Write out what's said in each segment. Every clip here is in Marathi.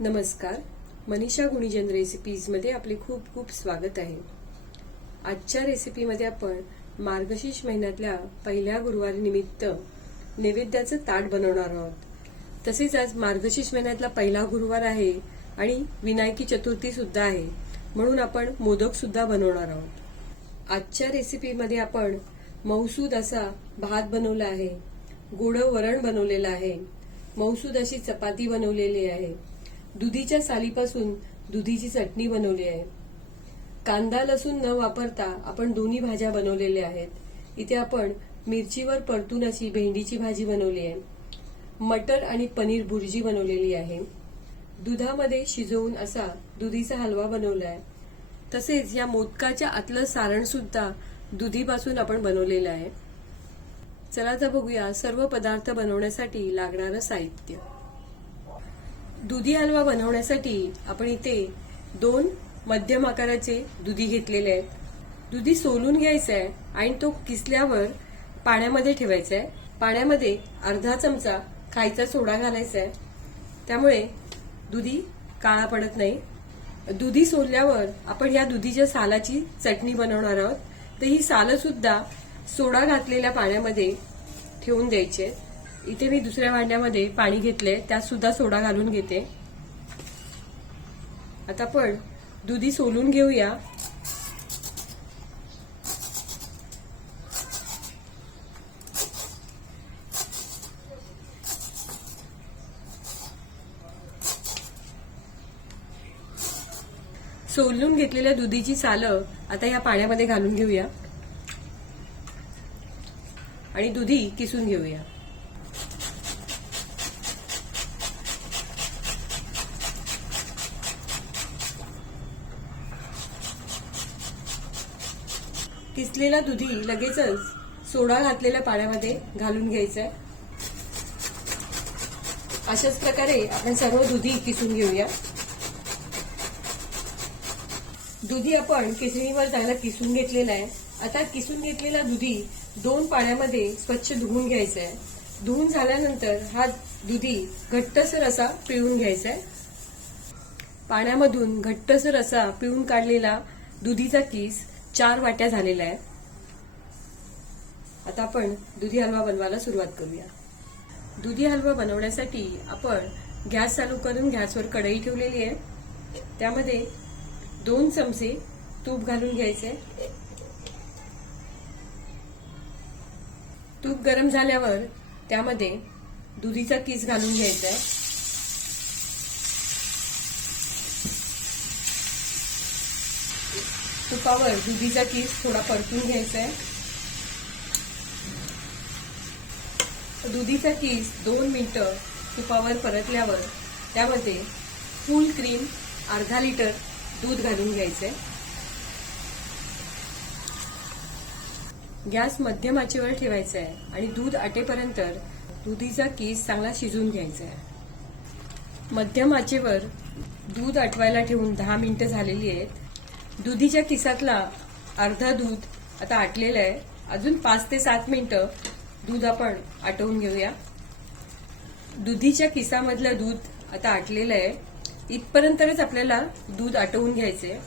नमस्कार. मनीषा गुणीजन रेसिपीजमध्ये आपले खूप खूप स्वागत आहे. आजच्या रेसिपीमध्ये आपण मार्गशीर्ष महिन्यातल्या पहिल्या गुरुवारी निमित्त नैवेद्याचं ताट बनवणार आहोत. तसेच आज मार्गशीर्ष महिन्यातला पहिला गुरुवार आहे आणि विनायकी चतुर्थी सुद्धा आहे. म्हणून आपण मोदक सुद्धा बनवणार आहोत. आजच्या रेसिपीमध्ये आपण मौसूद असा भात बनवला आहे. गोड वरण बनवलेलं आहे. मौसूद अशी चपाती बनवलेली आहे. दुधीच्या सालीपासून दुधीची चटणी बनवली आहे. कांदा लसूण न वापरता आपण दोन्ही भाज्या बनवलेल्या आहेत. इथे आपण मिरचीवर परतून अशी भेंडीची भाजी बनवली आहे. मटर आणि पनीर भुर्जी बनवलेली आहे. दुधामध्ये शिजवून असा दुधीचा हलवा बनवला आहे. तसेच या मोदकाच्या आतलं सारण सुद्धा दुधीपासून आपण बनवलेलं आहे. चला तर बघूया सर्व पदार्थ बनवण्यासाठी लागणारं साहित्य. दुधी हलवा बनवण्यासाठी आपण इथे दोन मध्यम आकाराचे दुधी घेतलेले आहेत. दुधी सोलून घ्यायचं आहे आणि तो किसल्यावर पाण्यामध्ये ठेवायचा आहे. पाण्यामध्ये अर्धा चमचा खायचा सोडा घालायचा आहे. त्यामुळे दुधी काळा पडत नाही. दुधी सोलल्यावर आपण या दुधीच्या सालाची चटणी बनवणार आहोत. तर ही सालं सुद्धा सोडा घातलेल्या पाण्यामध्ये ठेवून द्यायचे इथे मी दुसऱ्या भांड्यामध्ये पाणी घेतले त्यात सुद्धा सोडा घालून घेते. आता आपण दुधी सोलून घेऊया. सोलून घेतलेल्या दुधीची सालं आता या पाण्यामध्ये घालून घेऊया. आणि दुधी किसून घेऊया. किसलेला दुधी लगेचच सोडा घातलेल्या पाण्यामध्ये घालून घ्यायचा आहे अशाच प्रकारे आपण सर्व दुधी किसून घेऊया. दुधी आपण किसणीवर चांगला किसून घेतलेला आहे. आता किसून घेतलेला दुधी दोन पाण्यामध्ये स्वच्छ धुवून घ्यायचं आहे धुवून झाल्यानंतर हा दुधी घट्टसर असा पिळून घ्यायचा आहे पाण्यामधून घट्टसर असा पिळून काढलेला दुधीचा किस चार वाट्या झालेल्या आहेत. आता आपण दुधी हलवा बनवायला सुरुवात करूया. दुधी हलवा बनवण्यासाठी आपण गॅस चालू करून गॅसवर कढई ठेवलेली आहे. त्यामध्ये दोन चमचे तूप घालून घ्यायचे. तूप गरम झाल्यावर त्यामध्ये दुधीचा किस घालून घ्यायचा आहे. तुपावर दुधीचा किस थोडा परतून घ्यायचा आहे. दुधीचा किस दोन मिनिटं तुपावर परतल्यावर त्यामध्ये फुल क्रीम अर्धा लिटर दूध घालून घ्यायचंय. गॅस मध्यम आचेवर ठेवायचा आहे आणि दूध आटेपर्यंत दुधीचा केस चांगला शिजून घ्यायचा आहे मध्यम आचेवर दूध आटवायला ठेवून दहा मिनिटं झालेली आहेत. दुधीच्या किसातला अर्धा दूध आता आटलेलं आहे. अजून पाच ते सात मिनिटं दूध आपण आटवून घेऊया. दुधीच्या किसामधलं दूध आता आटलेलं आहे. इथपर्यंतच आपल्याला दूध आटवून घ्यायचे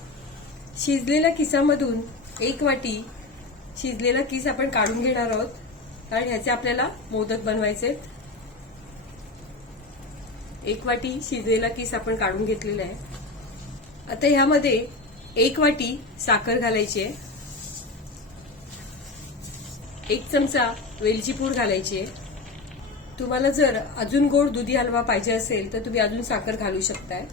शिजलेल्या किसामधून एक वाटी शिजलेला किस आपण काढून घेणार आहोत. कारण ह्याचे आपल्याला मोदक बनवायचे एक वाटी शिजलेला किस आपण काढून घेतलेला आहे. आता ह्यामध्ये एक वाटी साखर घालायची आहे. एक चमचा वेलची पूड घालायची आहे. तुम्हाला जर अजून गोड दुधी हलवा पाहिजे असेल तर तुम्ही अजून साखर घालू शकताय.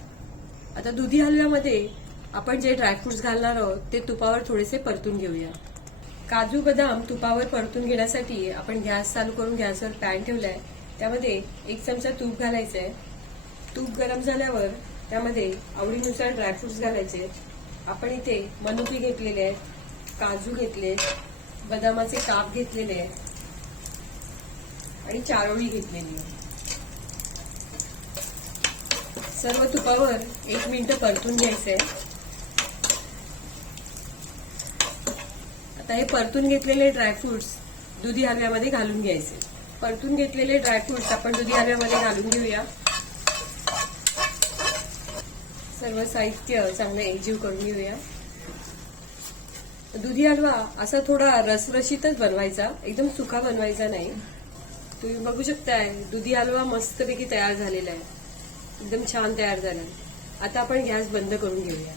आता दुधी हलव्यामध्ये आपण जे ड्रायफ्रुट्स घालणार आहोत ते तुपावर थोडेसे परतून घेऊया. काजू बदाम तुपावर परतून घेण्यासाठी आपण गॅस चालू करून गॅसवर पॅन ठेवलाय. त्यामध्ये एक चमचा तूप घालायचं आहे तूप गरम झाल्यावर त्यामध्ये आवडीनुसार ड्रायफ्रुट्स घालायचे. आपण इथे मनुकी घेतलेले आहेत काजू घेतले बदामाचे काप घेतलेले आहेत आणि चारोळी घेतलेली आहे. सर्व तुपावर एक मिनिट परतून घ्यायचंय आता हे परतून घेतलेले ड्रायफ्रुट्स दुधी हलव्यामध्ये घालून घ्यायचे. परतून घेतलेले ड्रायफ्रुट्स आपण दुधी हलव्यामध्ये घालून घेऊया. सर्व साहित्य चांगलं एकजीव करून घेऊया. दुधी हलवा असा थोडा रसरशीतच बनवायचा. एकदम सुका बनवायचा नाही. तुम्ही बघू शकताय दुधी हलवा मस्तपैकी तयार झालेला आहे. एकदम छान तयार झालाय आता आपण गॅस बंद करून घेऊया.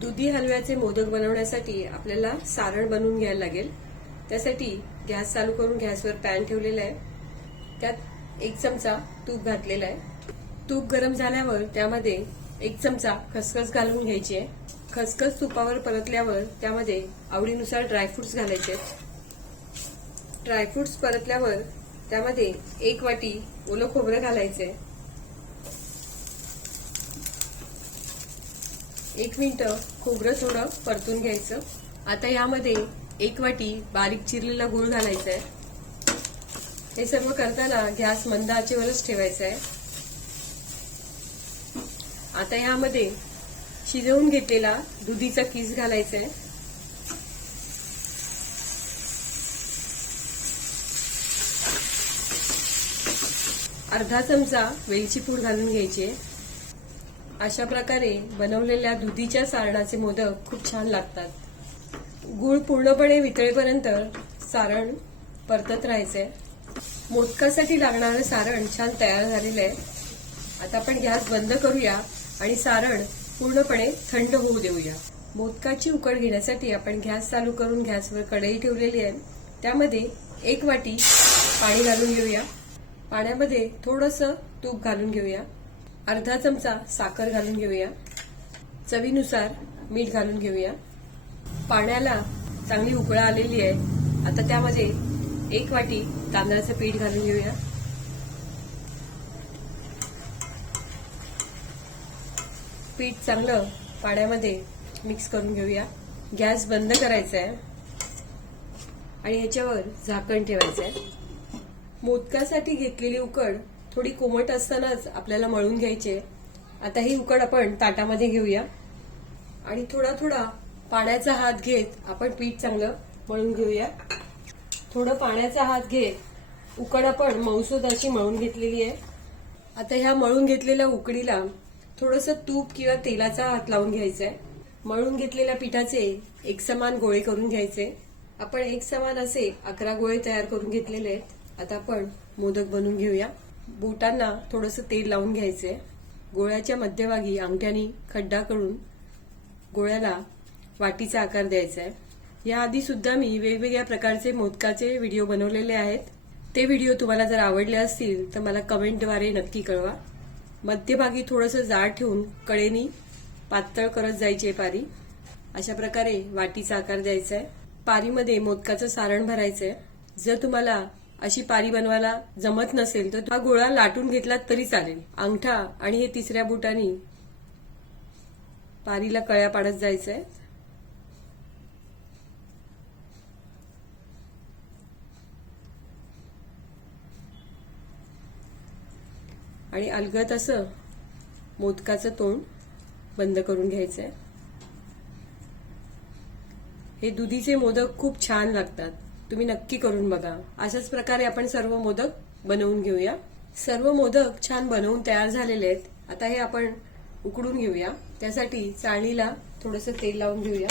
दुधी हलव्याचे मोदक बनवण्यासाठी आपल्याला सारण बनवून घ्यायला लागेल. त्यासाठी गॅस चालू करून गॅसवर पॅन ठेवलेला आहे. त्यात एक चमचा तूप घातलेला आहे. तूप गरम झाल्यावर त्यामध्ये एक चमचा खसखस घालून घ्यायची आहे. खसखस तुपावर परतल्यावर त्यामध्ये आवडीनुसार ड्रायफ्रुट्स घालायचे आहेत. ड्रायफ्रुट्स परतल्यावर त्यामध्ये एक वाटी ओलं खोबरं घालायचंय एक मिनिट खोबरं थोडं परतून घ्यायचं. आता यामध्ये एक वाटी बारीक चिरलेला गूळ घालायचा आहे. हे सर्व करताना गॅस मंद आचेवरच ठेवायचा आहे. आता यामध्ये शिजवून घेतलेला दुधीचा किस घालायचा आहे अर्धा चमचा वेलची पूड घालून घ्यायची. अशा प्रकारे बनवलेल्या दुधीच्या सारणाचे मोदक खूप छान लागतात. गूळ पूर्णपणे वितळेपर्यंत सारण परतत राहायचंय. मोदकासाठी लागणारं सारण छान तयार झालेलं आहे आता आपण गॅस बंद करूया. आणि सारण पूर्णपणे थंड होऊ देऊया. मोदकाची उकड घेण्यासाठी आपण गॅस चालू करून गॅसवर कढई ठेवलेली आहे. त्यामध्ये एक वाटी पाणी घालून घेऊया. पाण्यामध्ये थोडंसं तूप घालून घेऊया. अर्धा चमचा साखर घालून घेऊया. चवीनुसार मीठ घालून घेऊया. पाण्याला चांगली उकळा आलेली आहे. आता त्यामध्ये एक वाटी तांदळाचं पीठ घालून घेऊया. पीठ चांगलं पाण्यामध्ये मिक्स करून घेऊया. गॅस बंद करायचा आहे. आणि याच्यावर झाकण ठेवायचं आहे. मोदकासाठी घेतलेली उकड थोडी कोमट असतानाच आपल्याला मळून घ्यायची आता ही उकड आपण ताटामध्ये घेऊया. आणि थोडा थोडा पाण्याचा हात घेत आपण पीठ चांगलं मळून घेऊया. थोडं पाण्याचा हात घेत उकड आपण मऊसूद अशी मळून घेतलेली आहे. आता ह्या मळून घेतलेल्या उकडीला थोडंसं तूप किंवा तेलाचा हात लावून घ्यायचा आहे मळून घेतलेल्या पिठाचे एक समान गोळे करून घ्यायचे. आपण एक समान असे अकरा गोळे तयार करून घेतलेले आहेत. आता आपण मोदक बनवून घेऊया. बोटांना थोडंसं तेल लावून घ्यायचे गोळ्याच्या मध्यभागी अंगठ्यानी खड्डा करून गोळ्याला वाटीचा आकार द्यायचा आहे याआधी सुद्धा मी वेगवेगळ्या प्रकारचे मोदकाचे व्हिडिओ बनवलेले आहेत. ते व्हिडिओ तुम्हाला जर आवडले असतील तर मला कमेंटद्वारे नक्की कळवा. मध्यभागी थोडंसं जाड ठेवून कळेनी पातळ करत जायची पारी. अशा प्रकारे वाटीचा आकार द्यायचा आहे पारीमध्ये मोदकाचं सारण भरायचं आहे जर तुम्हाला अशी पारी बनवायला जमत नसेल तर हा गोळा लाटून घेतलात तरी चालेल. अंगठा आणि हे तिसऱ्या बुटानी पारीला कळ्या पाडत जायचंय. आणि अलगत असं मोदकाचं तोंड बंद करून घ्यायचंय. हे दुधीचे मोदक खूप छान लागतात. तुम्ही नक्की करून बघा. अशाच प्रकारे आपण सर्व मोदक बनवून घेऊया. सर्व मोदक छान बनवून तयार झालेले आहेत. आता हे आपण उकडून घेऊया. त्यासाठी चाळणीला थोडंसं तेल लावून घेऊया.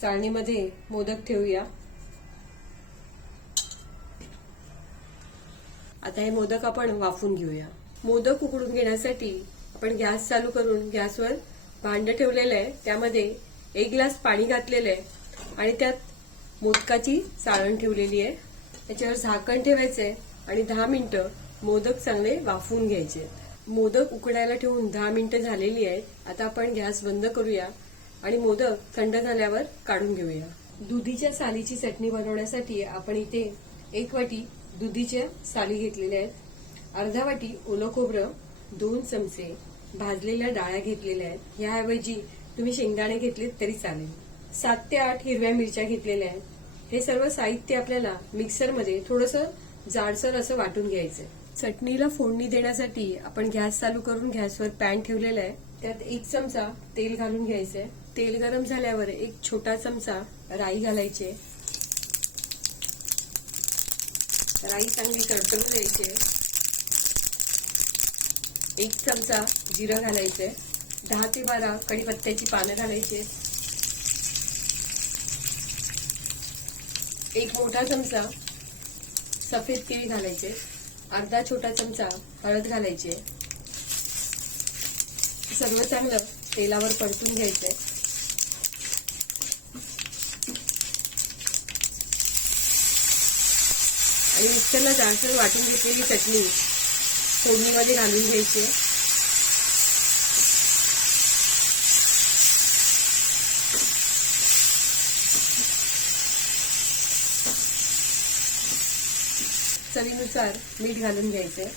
चाळणीमध्ये मोदक ठेवूया. आता हे मोदक आपण वाफून घेऊया. मोदक उकडून घेण्यासाठी आपण गॅस चालू करून गॅसवर भांड ठेवलेलं आहे. त्यामध्ये एक ग्लास पाणी घातलेलं आहे आणि त्यात मोदकाची चाळण ठेवलेली आहे. त्याच्यावर झाकण ठेवायचंय आणि दहा मिनिटं मोदक चांगले वाफवून घ्यायचे मोदक उकडायला ठेवून दहा मिनिटं झालेली आहेत. आता आपण गॅस बंद करूया आणि मोदक थंड झाल्यावर काढून घेऊया. दुधीच्या सालीची चटणी बनवण्यासाठी आपण इथे एक वाटी दुधीच्या साली घेतलेल्या आहेत. अर्धा वाटी ओलं खोबरं दोन चमचे भाजलेल्या डाळ्या घेतलेल्या आहेत. ह्याऐवजी तुम्ही शेंगदाणे घेतलेत तरी चालेल. सात ते आठ हिरव्या मिरच्या घेतलेल्या आहेत. हे सर्व साहित्य आपल्याला मिक्सरमध्ये थोडंसं जाडसर असं वाटून घ्यायचं चटणीला फोडणी देण्यासाठी आपण गॅस चालू करून गॅसवर पॅन ठेवलेला आहे. त्यात एक चमचा तेल घालून घ्यायचंय. तेल गरम झाल्यावर एक छोटा चमचा राई घालायची आहे. राई चांगली तडतडू द्यायची आहे. एक चमचा जिरं घालायचंय दहा ते बारा कढीपत्त्याची पानं घालायची. एक मोठा चमचा सफेद केळी घालायचे. अर्धा छोटा चमचा हळद घालायची. सर्व चांगलं तेलावर परतून घ्यायचंय आणि मिक्सरला जास्त वाटून घेतलेली चटणी फोडणीमध्ये घालून घ्यायची. चवीनुसार मीठ घालून घ्यायचे.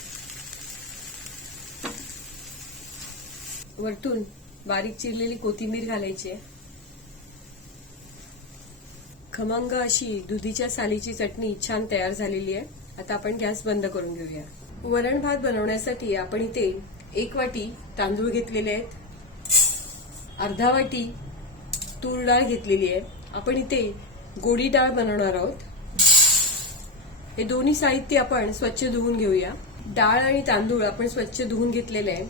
वरतून बारीक चिरलेली कोथिंबीर घालायची. खमंग अशी दुधीच्या सालीची चटणी छान तयार झालेली आहे. आता आपण गॅस बंद करून घेऊया. वरण भात बनवण्यासाठी आपण इथे एक वाटी तांदूळ घेतलेले आहेत. अर्धा वाटी तूर डाळ घेतलेली आहे. आपण इथे गोडी डाळ बनवणार आहोत. हे दोन्ही साहित्य आपण स्वच्छ धुवून घेऊया. डाळ आणि तांदूळ आपण स्वच्छ धुवून घेतलेले आहे.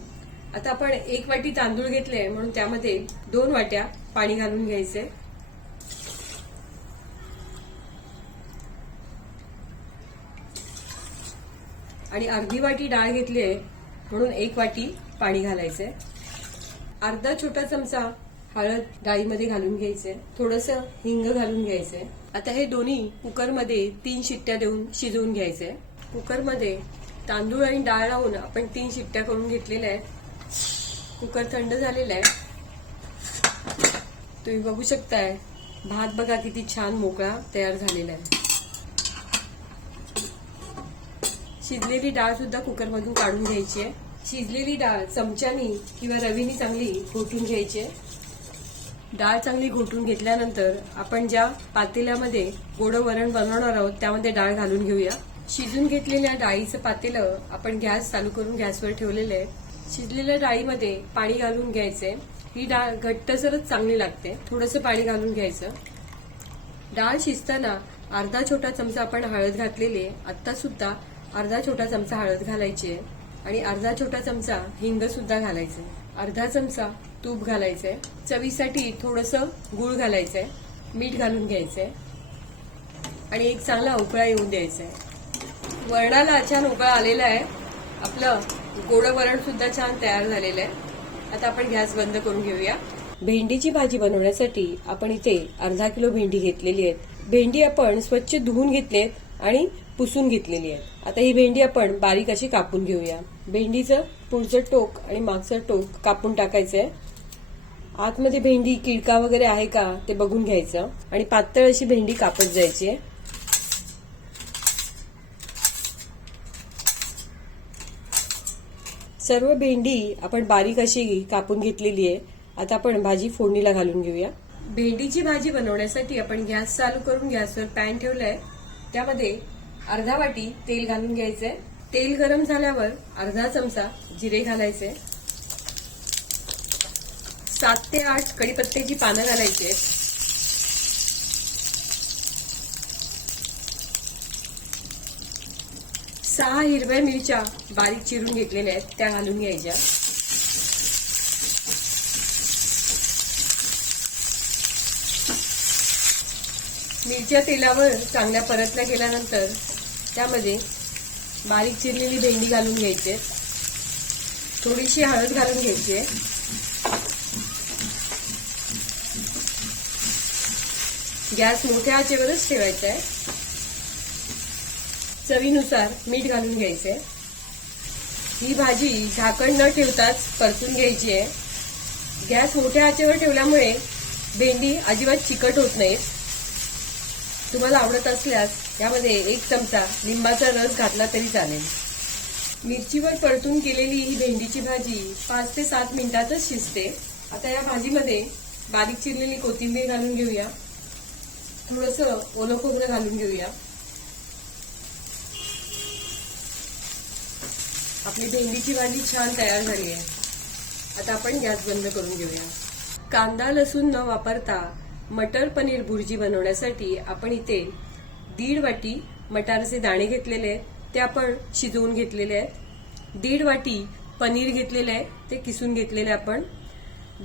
आता आपण एक वाटी तांदूळ घेतले म्हणून त्यामध्ये दोन वाट्या पाणी घालून घ्यायचे आणि अर्धी वाटी डाळ घेतली आहे म्हणून एक वाटी पाणी घालायचंय. अर्धा छोटा चमचा हळद डाळीमध्ये घालून घ्यायचंय. थोडस हिंग घालून घ्यायचंय. आता हे दोन्ही कुकरमध्ये तीन शिट्ट्या देऊन शिजवून घ्यायचंय. कुकरमध्ये तांदूळ आणि डाळ लावून आपण तीन शिट्ट्या करून घेतलेल्या आहेत. कुकर थंड झालेला आहे. तुम्ही बघू शकताय भात बघा किती छान मोकळा तयार झालेला आहे. शिजलेली डाळ सुद्धा कुकरमधून काढून घ्यायची आहे. शिजलेली डाळ चमच्यानी किंवा रवीनी चांगली घोटून घ्यायची आहे. डाळ चांगली घोटून घेतल्यानंतर आपण ज्या पातेल्यामध्ये गोड वरण बनवणार आहोत त्यामध्ये डाळ घालून घेऊया. शिजून घेतलेल्या डाळीचं पातेलं आपण गॅस चालू करून गॅसवर ठेवलेलं आहे. शिजलेल्या डाळीमध्ये पाणी घालून घ्यायचंय. ही डाळ घट्टसरच चांगली लागते. थोडंसं पाणी घालून घ्यायचं. डाळ शिजताना अर्धा छोटा चमचा आपण हळद घातलेली आहे. आता सुद्धा अर्धा छोटा चमचा हळद घालायची आहे आणि अर्धा छोटा चमचा हिंग सुद्धा घालायचं अर्धा चमचा तूप घालायचंय. चवीसाठी थोडस गुळ घालायचंय. मीठ घालून घ्यायचंय. आणि एक चांगला उकळा येऊन द्यायचा आहे वरणाला छान उकळा आलेला आहे. आपलं गोड वरण सुद्धा छान तयार झालेलं आहे. आता आपण गॅस बंद करून घेऊया. भेंडीची भाजी बनवण्यासाठी आपण इथे अर्धा किलो भेंडी घेतलेली आहेत भेंडी आपण स्वच्छ धुवून घेतलेत आणि पुसून घेतलेली आहे. आता ही भेंडी आपण बारीक अशी कापून घेऊया. भेंडीचं पुढचं टोक आणि मागचं टोक कापून टाकायचं आहे आतमध्ये भेंडी किडका वगैरे आहे का ते बघून घ्यायचं. आणि पातळ अशी भेंडी कापत जायची आहे. सर्व भेंडी आपण बारीक अशी कापून घेतलेली आहे. आता आपण भाजी फोडणीला घालून घेऊया. भेंडीची भाजी बनवण्यासाठी आपण गॅस चालू करून गॅसवर पॅन ठेवलाय. त्यामध्ये अर्धा वाटी तेल घालून घ्यायचंय. तेल गरम झाल्यावर अर्धा चमचा जिरे घालायचे. सात ते आठ कडीपत्त्याची पानं घालायची. सहा हिरव्या मिरच्या बारीक चिरून घेतलेल्या आहेत त्या घालून घ्यायच्या. मिरच्या तेलावर चांगल्या परतल्या गेल्यानंतर त्यामध्ये बारीक चिरलेली भेंडी घालून घ्यायची. थोडीशी हळद घालून घ्यायची. आहे गॅस मोठ्या आचेवरच ठेवायचा आहे. चवीनुसार मीठ घालून घ्यायचे. ही भाजी झाकण न ठेवताच परतून घ्यायची आहे. गॅस मोठ्या आचेवर ठेवल्यामुळे भेंडी अजिबात चिकट होत नाही तुम्हाला आवडत असल्यास यामध्ये एक चमचा लिंबाचा रस घातला तरी चालेल. मिरचीवर परतून केलेली ही भेंडीची भाजी पाच ते सात मिनिटातच शिजते. आता या भाजीमध्ये बारीक चिरलेली कोथिंबीर घालून घेऊया. थोडस ओलं खोबरं घालून घेऊया. आपली भेंडीची भाजी छान तयार झाली आहे. आता आपण गॅस बंद करून घेऊया. कांदा लसूण न वापरता मटर पनीर भुर्जी बनवण्यासाठी आपण इथे दीड वाटी मटारचे दाणे घेतलेले आहेत ते आपण शिजवून घेतलेले आहेत. दीड वाटी पनीर घेतलेले आहे ते किसून घेतलेले आहे आपण.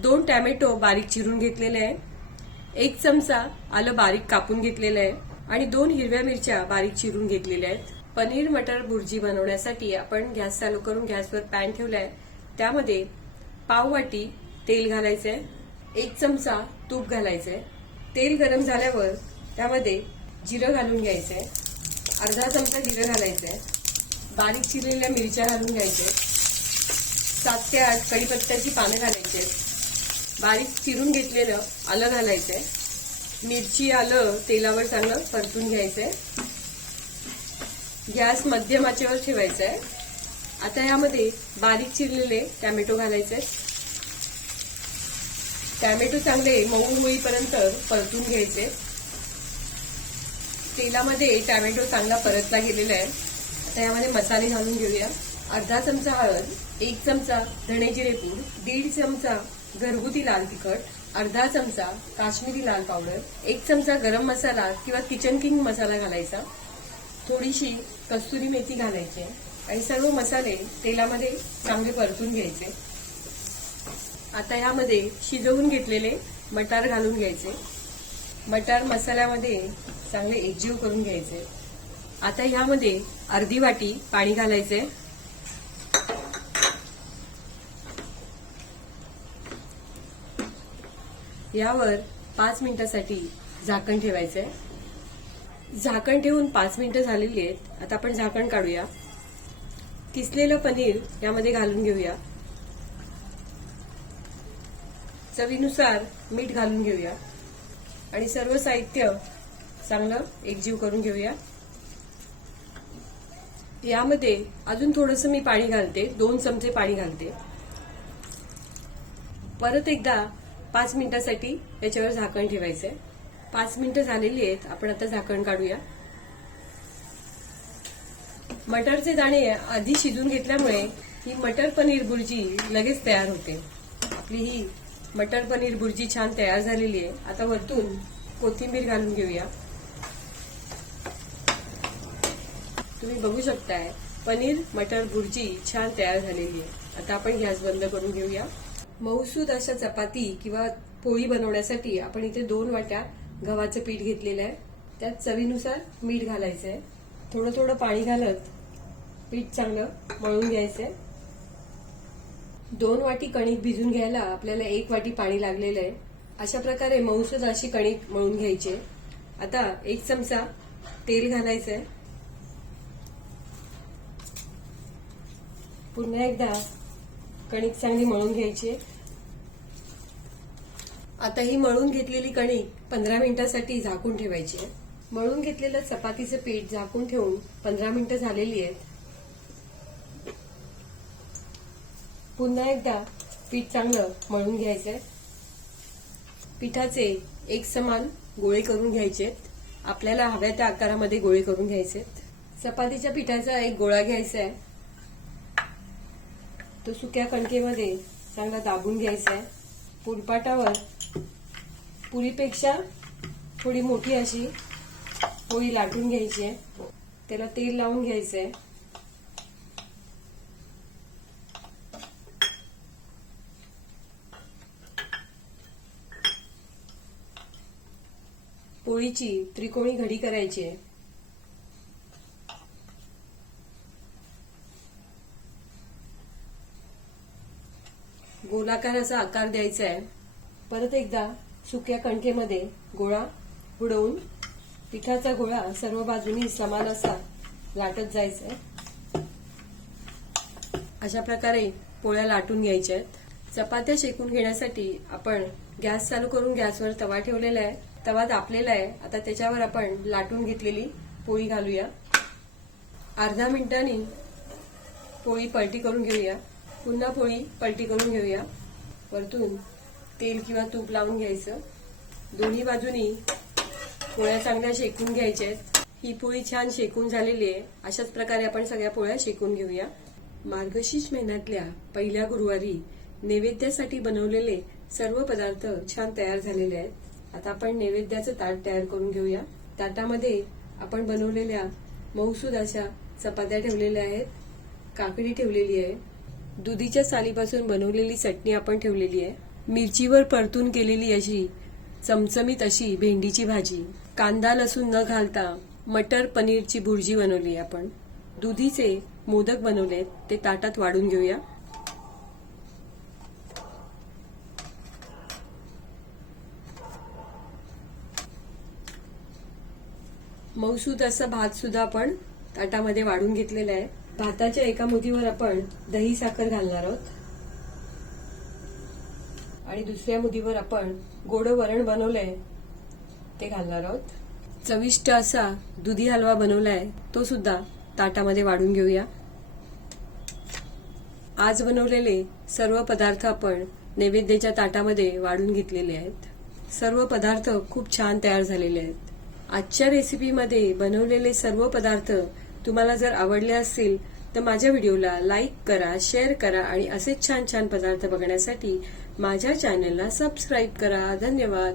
दोन टॅमॅटो बारीक चिरून घेतलेले आहे. एक चमचा आलं बारीक कापून घेतलेलं आहे आणि दोन हिरव्या मिरच्या बारीक चिरून घेतलेल्या आहेत. पनीर मटर भुर्जी बनवण्यासाठी आपण गॅस चालू करून गॅसवर पॅन ठेवलाय त्यामध्ये पाव वाटी तेल घालायचंय एक चमचा तूप घालायचंय तेल गरम झाल्यावर त्यामध्ये जिरं घालून घ्यायचंय. अर्धा चमचा जिरं घालायचंय. बारीक चिरलेल्या मिरच्या घालून घ्यायचे सात ते आठ कढीपत्त्याची पानं घालायचे बारीक चिरून घेतलेलं आलं घालायचंय. मिरची आलं तेलावर चांगलं परतून घ्यायचंय. गॅस मध्यमाचेवर ठेवायचा आहे आता यामध्ये बारीक चिरलेले टॅमॅटो घालायचे टॅमॅटो चांगले मऊ होईपर्यंत परतून घ्यायचे. तेलामध्ये टॅमॅटो चांगला परतला गेलेला आहे. आता यामध्ये मसाले घालून घेऊया. अर्धा चमचा हळद एक चमचा धणे जिरे पूड दीड चमचा घरगुती लाल तिखट अर्धा चमचा काश्मीरी लाल पावडर एक चमचा गरम मसाला किंवा किचन किंग मसाला घालायचा. थोडीशी कस्तुरी मेथी घालायची आणि सर्व मसाले तेलामध्ये चांगले परतून घ्यायचे. आता यामध्ये शिजवून घेतलेले मटार घालून घ्यायचे. मटार मसाल्यामध्ये चांगले एकजीव करून घ्यायचे. आता ह्यामध्ये अर्धी वाटी पाणी घालायचे. यावर पाच मिनिटासाठी झाकण ठेवायचंय झाकण ठेवून पाच मिनिटं झालेली आहेत. आता आपण झाकण काढूया. किसलेलं पनीर यामध्ये घालून घेऊया. चवीनुसार मीठ घालून घेऊया. आणि सर्व साहित्य चांगलं एकजीव करून घेऊया. यामध्ये अजून थोडंसं मी पाणी घालते दोन चमचे पाणी घालते. परत एकदा पाच मिनिटासाठी याच्यावर झाकण ठेवायचंय. पाच मिनिटं झालेली आहेत आपण आता झाकण काढूया. मटरचे दाणे आधी शिजून घेतल्यामुळे ही मटर पनीर बुर्जी लगेच तयार होते. आपली ही मटर पनीर बुर्जी छान तयार झालेली आहे. आता वरतून कोथिंबीर घालून घेऊया. तुम्ही बघू शकताय पनीर मटर बुर्जी छान तयार झालेली आहे. आता आपण गॅस बंद करून घेऊया. मऊसूद अशा चपाती किंवा पोळी बनवण्यासाठी आपण इथे दोन वाट्या गव्हाचं पीठ घेतलेलं आहे. त्यात चवीनुसार मीठ घालायचं आहे थोडं थोडं पाणी घालत पीठ चांगलं मळून घ्यायचंय. दोन वाटी कणिक भिजून घ्यायला आपल्याला एक वाटी पाणी लागलेलं आहे. अशा प्रकारे मऊसूद अशी कणिक मळून घ्यायची आता एक चमचा तेल घालायचंय. पुन्हा एकदा कणिक चांगली मळून घ्यायची आता ही मळून घेतलेली कणिक पंधरा मिनिटासाठी झाकून ठेवायची आहे. मळून घेतलेलं चपातीचं पीठ झाकून ठेवून पंधरा मिनिटं झालेली आहेत. पुन्हा एकदा पीठ चांगलं मळून घ्यायचंय. पिठाचे एक समान गोळे करून घ्यायचेत आपल्याला हव्या त्या आकारामध्ये गोळे करून घ्यायचे. चपातीच्या पिठाचा एक गोळा घ्यायचा आहे तो सुक्या कणकेमध्ये चांगला दाबून घ्यायचा आहे पुरपाटावर पुरीपेक्षा थोडी मोठी अशी पोळी लाटून घ्यायची आहे. त्याला तेल लावून घ्यायचं आहे पोळीची त्रिकोणी घडी करायची आहे. गोलाकाराचा आकार द्यायचा आहे. परत एकदा सुक्या कणकेमध्ये गोळा बुडवून पिठाचा गोळा सर्व बाजूनी समान असा लाटत जायचा आहे. अशा प्रकारे पोळ्या लाटून घ्यायच्या आहेत. चपात्या शेकून घेण्यासाठी आपण गॅस चालू करून गॅसवर तवा ठेवलेला आहे. तवा तापलेला आहे. आता त्याच्यावर आपण लाटून घेतलेली पोळी घालूया. अर्धा मिनिटांनी पोळी पलटी करून घेऊया. पुन्हा पोळी पलटी करून घेऊया. वरतून तेल किंवा तूप लावून घ्यायचं. दोन्ही बाजूनी पोळ्या चांगल्या शेकून घ्यायच्या आहेत. ही पोळी छान शेकून झालेली आहे. अशाच प्रकारे आपण सगळ्या पोळ्या शेकून घेऊया. मार्गशीर्ष महिन्यातल्या पहिल्या गुरुवारी नैवेद्यासाठी बनवलेले सर्व पदार्थ छान तयार झालेले आहेत. आता आपण नैवेद्याचं ताट तयार करून घेऊया. ताटामध्ये आपण बनवलेल्या मऊसूद अशा चपात्या ठेवलेल्या आहेत. काकडी ठेवलेली आहे. दुधीच्या सालीपासून बनवलेली चटणी आपण ठेवलेली आहे. मिरचीवर परतून केलेली अशी चमचमीत अशी भेंडीची भाजी. कांदा लसूण न घालता मटर पनीरची भुर्जी बनवली आहे आपण. दुधीचे मोदक बनवलेत ते ताटात वाढून घेऊया. मऊसूत असा भात सुद्धा आपण ताटामध्ये वाढून घेतलेला आहे. भाताच्या एका मुठीवर आपण दही साखर घालणार आहोत. आणि दुसऱ्या मुठीवर आपण गोड वरण बनवलंय ते घालणार आहोत. चविष्ट असा दुधी हलवा बनवलाय तो सुद्धा ताटामध्ये वाढून घेऊया. आज बनवलेले सर्व पदार्थ आपण नैवेद्याच्या ताटामध्ये वाढून घेतलेले आहेत. सर्व पदार्थ खूप छान तयार झालेले आहेत. आजच्या रेसिपीमध्ये बनवलेले सर्व पदार्थ तुम्हाला जर आवडले असतील तर माझ्या व्हिडिओला लाईक करा शेअर करा आणि असेच छान छान पदार्थ बघण्यासाठी माझ्या चॅनलला सबस्क्राईब करा. धन्यवाद.